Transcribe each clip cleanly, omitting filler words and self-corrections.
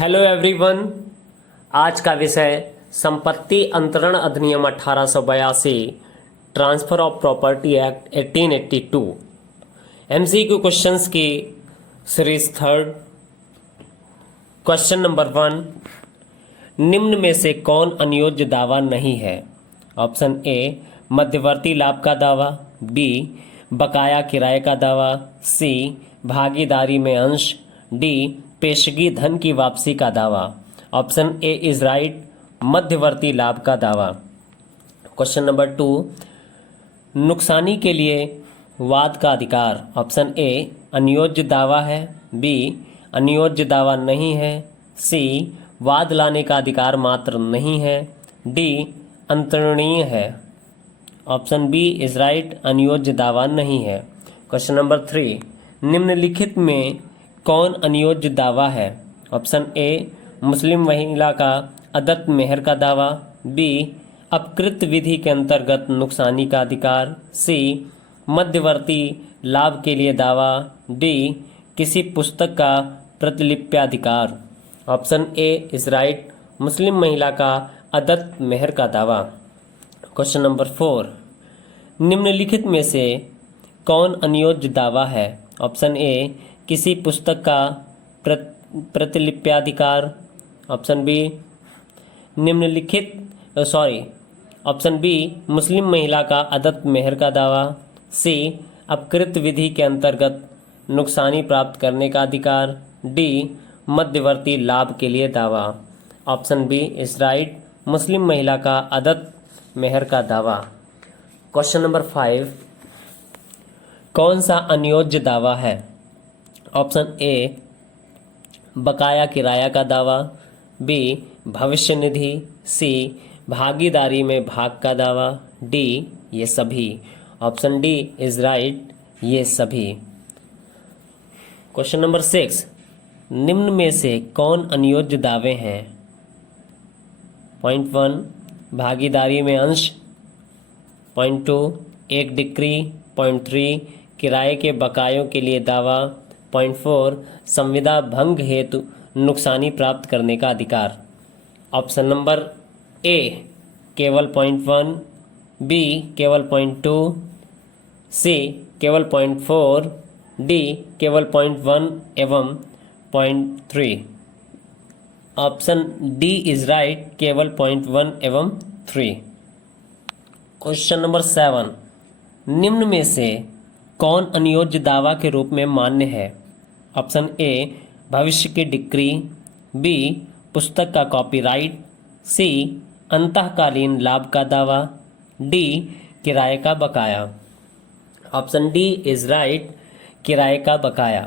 Hello everyone. आज का विषय संपत्ति अंतरण अधिनियम 1882, transfer of property act 1882, MCQ questions की सीरीज थर्ड। क्वेश्चन नंबर 1, निम्न में से कौन अनियोज्य दावा नहीं है? ऑप्शन ए मध्यवर्ती लाभ का दावा, बी बकाया किराए का दावा, सी भागीदारी में अंश, डी पेशगी धन की वापसी का दावा। ऑप्शन ए इज राइट, मध्यवर्ती लाभ का दावा। क्वेश्चन नंबर 2, नुकसानी के लिए वाद का अधिकार। ऑप्शन ए अनियोज्य दावा है, बी अनियोज्य दावा नहीं है, सी वाद लाने का अधिकार मात्र नहीं है, डी अंतरणीय है। ऑप्शन बी इज राइट, अनियोज्य दावा नहीं है। क्वेश्चन नंबर 3, निम्नलिखित में कौन अनियोज्य दावा है? ऑप्शन ए मुस्लिम महिला का अदत्त मेहर का दावा, बी अपकृत विधि के अंतर्गत नुकसानी का अधिकार, सी मध्यवर्ती लाभ के लिए दावा, डी किसी पुस्तक का प्रतिलिप्याधिकार। ऑप्शन ए इज राइट, मुस्लिम महिला का अदत्त मेहर का दावा। क्वेश्चन नंबर 4, निम्नलिखित में से कौन अनियोज्य दावा है? ऑप्शन ए किसी पुस्तक का प्रतिलिप्याधिकार, ऑप्शन बी ऑप्शन बी मुस्लिम महिला का अदत्त मेहर का दावा, सी अपकृत विधि के अंतर्गत नुकसानी प्राप्त करने का अधिकार, डी मध्यवर्ती लाभ के लिए दावा। ऑप्शन बी इज राइट, मुस्लिम महिला का अदत्त मेहर का दावा। क्वेश्चन नंबर 5, कौन सा अनियोज्य दावा है? ऑप्शन ए बकाया किराया का दावा, बी भविष्य निधि, सी भागीदारी में भाग का दावा, डी ये सभी। ऑप्शन डी इज राइट, ये सभी। क्वेश्चन नंबर 6, निम्न में से कौन अनियोज्य दावे हैं? पॉइंट 1 भागीदारी में अंश, पॉइंट 2 एक डिक्री, पॉइंट 3 किराए के बकायों के लिए दावा, पॉइंट 4 संविदा भंग हेतु नुकसानी प्राप्त करने का अधिकार। ऑप्शन नंबर ए केवल पॉइंट 1, बी केवल पॉइंट 2, सी केवल पॉइंट 4, डी केवल पॉइंट 1 एवं point 3। Option D is right, केवल पॉइंट 1 एवं 3। क्वेश्चन नंबर 7, निम्न में से कौन अनियोज्य दावा के रूप में मान्य है? ऑप्शन ए भविष्य की डिक्री, बी पुस्तक का कॉपीराइट, सी अंतःकालीन लाभ का दावा, डी किराए का बकाया। ऑप्शन डी इज राइट, किराए का बकाया।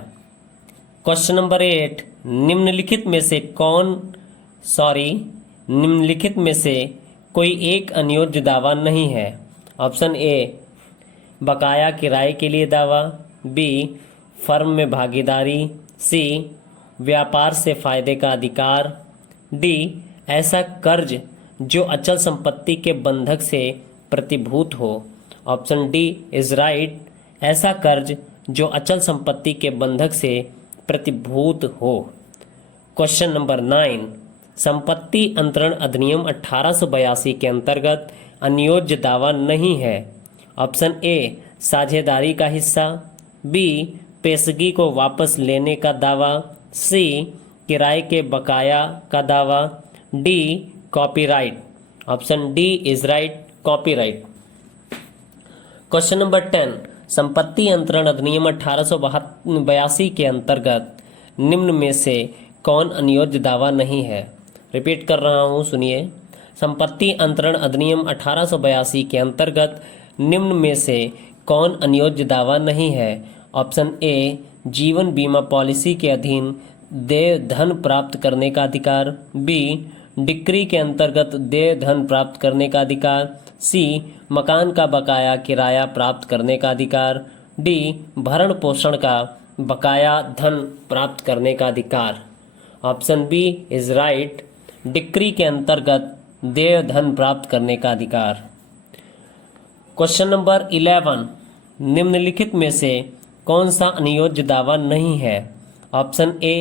क्वेश्चन नंबर 8, निम्नलिखित में से कोई एक अनियोज्य दावा नहीं है। ऑप्शन ए बकाया किराए के लिए दावा, बी फर्म में भागीदारी, सी व्यापार से फायदे का अधिकार, डी ऐसा कर्ज जो अचल संपत्ति के बंधक से प्रतिभूत हो। ऑप्शन डी इज राइट, ऐसा कर्ज जो अचल संपत्ति के बंधक से प्रतिभूत हो। क्वेश्चन नंबर 9, संपत्ति अंतरण अधिनियम 1882 के अंतर्गत अनियोज्य दावा नहीं है। ऑप्शन ए साझेदारी का हिस्सा, बी पेशगी को वापस लेने का दावा, सी किराए के बकाया का दावा, D copyright. Option D is right, copyright. Question number 10, संपत्ति अंतरण अधिनियम 1882 के अंतर्गत निम्न में से कौन अनियोज्य दावा नहीं है? रिपीट कर रहा हूँ, सुनिए। संपत्ति अंतरण अधिनियम 1882 के अंतर्गत निम्न में से कौन अनियोज्य दावा नहीं है? ऑप्शन ए जीवन बीमा पॉलिसी के अधीन देय धन प्राप्त करने का अधिकार, बी डिक्री के अंतर्गत देय धन प्राप्त करने का अधिकार, सी मकान का बकाया किराया प्राप्त करने का अधिकार, डी भरण पोषण का बकाया धन प्राप्त करने का अधिकार। Option B is right, decree के अंतर्गत देय धन प्राप्त करने का अधिकार। क्वेश्चन नंबर 11, निम्नलिखित में से कौन सा अनियोज्य दावा नहीं है? ऑप्शन ए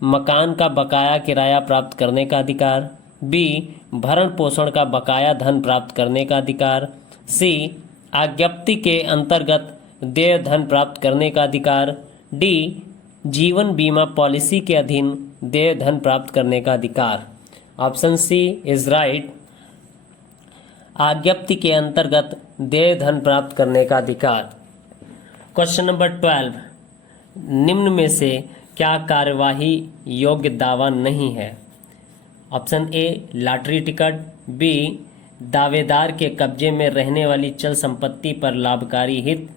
मकान का बकाया किराया प्राप्त करने का अधिकार, बी भरण पोषण का बकाया धन प्राप्त करने का अधिकार, सी आज्ञप्ति के अंतर्गत देय धन प्राप्त करने का अधिकार, डी जीवन बीमा पॉलिसी के अधीन देय धन प्राप्त करने का अधिकार। ऑप्शन सी इज राइट, आज्ञप्ति के अंतर्गत देय धन प्राप्त करने का अधिकार। क्वेश्चन नंबर 12, निम्न में से क्या कार्यवाही योग्य दावा नहीं है? Option A lottery ticket, B दावेदार के कब्जे में रहने वाली चल संपत्ति पर लाभकारी हित,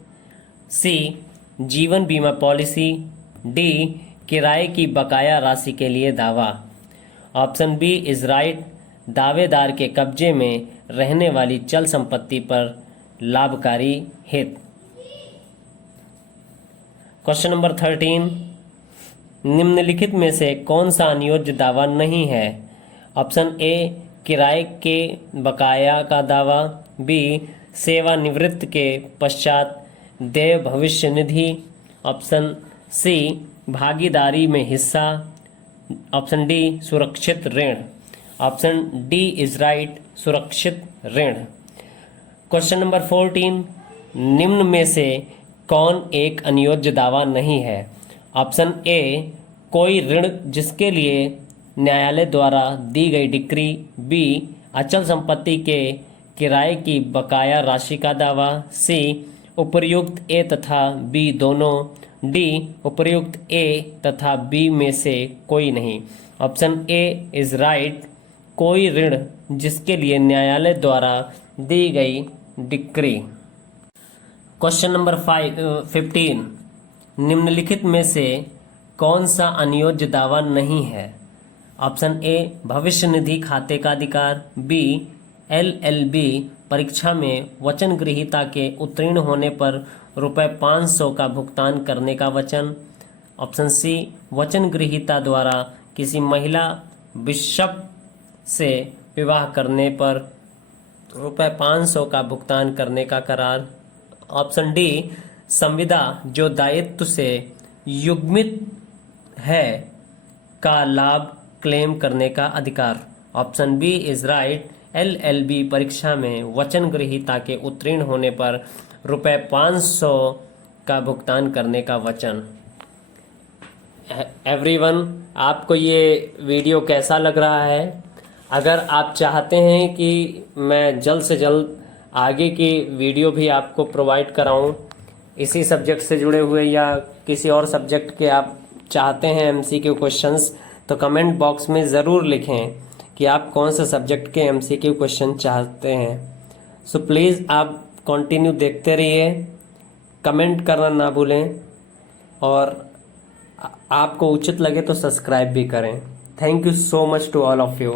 सी जीवन बीमा पॉलिसी, डी किराए की बकाया राशि के लिए दावा। ऑप्शन बी इज राइट, दावेदार के कब्जे में रहने वाली चल संपत्ति पर लाभकारी हित। क्वेश्चन नंबर 13, निम्नलिखित में से कौन सा अनियोज्य दावा नहीं है? ऑप्शन ए किराए के बकाया का दावा, बी सेवानिवृत्त के पश्चात देय भविष्य निधि, ऑप्शन सी भागीदारी में हिस्सा, ऑप्शन डी सुरक्षित ऋण। ऑप्शन डी इज राइट, सुरक्षित ऋण। क्वेश्चन नंबर 14, निम्न में से कौन एक अनियोज्य दावा नहीं है? ऑप्शन ए कोई ऋण जिसके लिए न्यायालय द्वारा दी गई डिक्री, बी अचल संपत्ति के किराए की बकाया राशि का दावा, सी उपर्युक्त ए तथा बी दोनों, डी उपर्युक्त ए तथा बी में से कोई नहीं। ऑप्शन ए इज राइट, कोई ऋण जिसके लिए न्यायालय द्वारा दी गई डिक्री। क्वेश्चन नंबर 15, निम्नलिखित में से कौन सा अनियोज्य दावा नहीं है? ऑप्शन ए भविष्य निधि खाते का अधिकार, बी LLB परीक्षा में वचन ग्रहीता के उत्तीर्ण होने पर ₹500 का भुगतान करने का वचन, ऑप्शन सी वचन ग्रहीता द्वारा किसी महिला बिशप से विवाह करने पर ₹500 का भुगतान करने का करार, ऑप्शन डी संविदा जो दायित्व से युग्मित है का लाभ क्लेम करने का अधिकार। Option B is right, LLB परीक्षा में वचन ग्रहीता के उत्तीर्ण होने पर ₹500 का भुगतान करने का वचन। एवरीवन, आपको ये वीडियो कैसा लग रहा है? अगर आप चाहते हैं कि मैं जल्द से जल्द आगे की वीडियो भी आपको प्रोवाइड कराऊं इसी सब्जेक्ट से जुड़े हुए, या किसी और सब्जेक्ट के आप चाहते हैं MCQ क्वेश्चंस, तो कमेंट बॉक्स में ज़रूर लिखें कि आप कौन से सब्जेक्ट के MCQ क्वेश्चन चाहते हैं। सो प्लीज़ आप कंटिन्यू देखते रहिए, कमेंट करना ना भूलें, और आपको उचित लगे तो सब्सक्राइब भी करें। Thank you so much to all of you.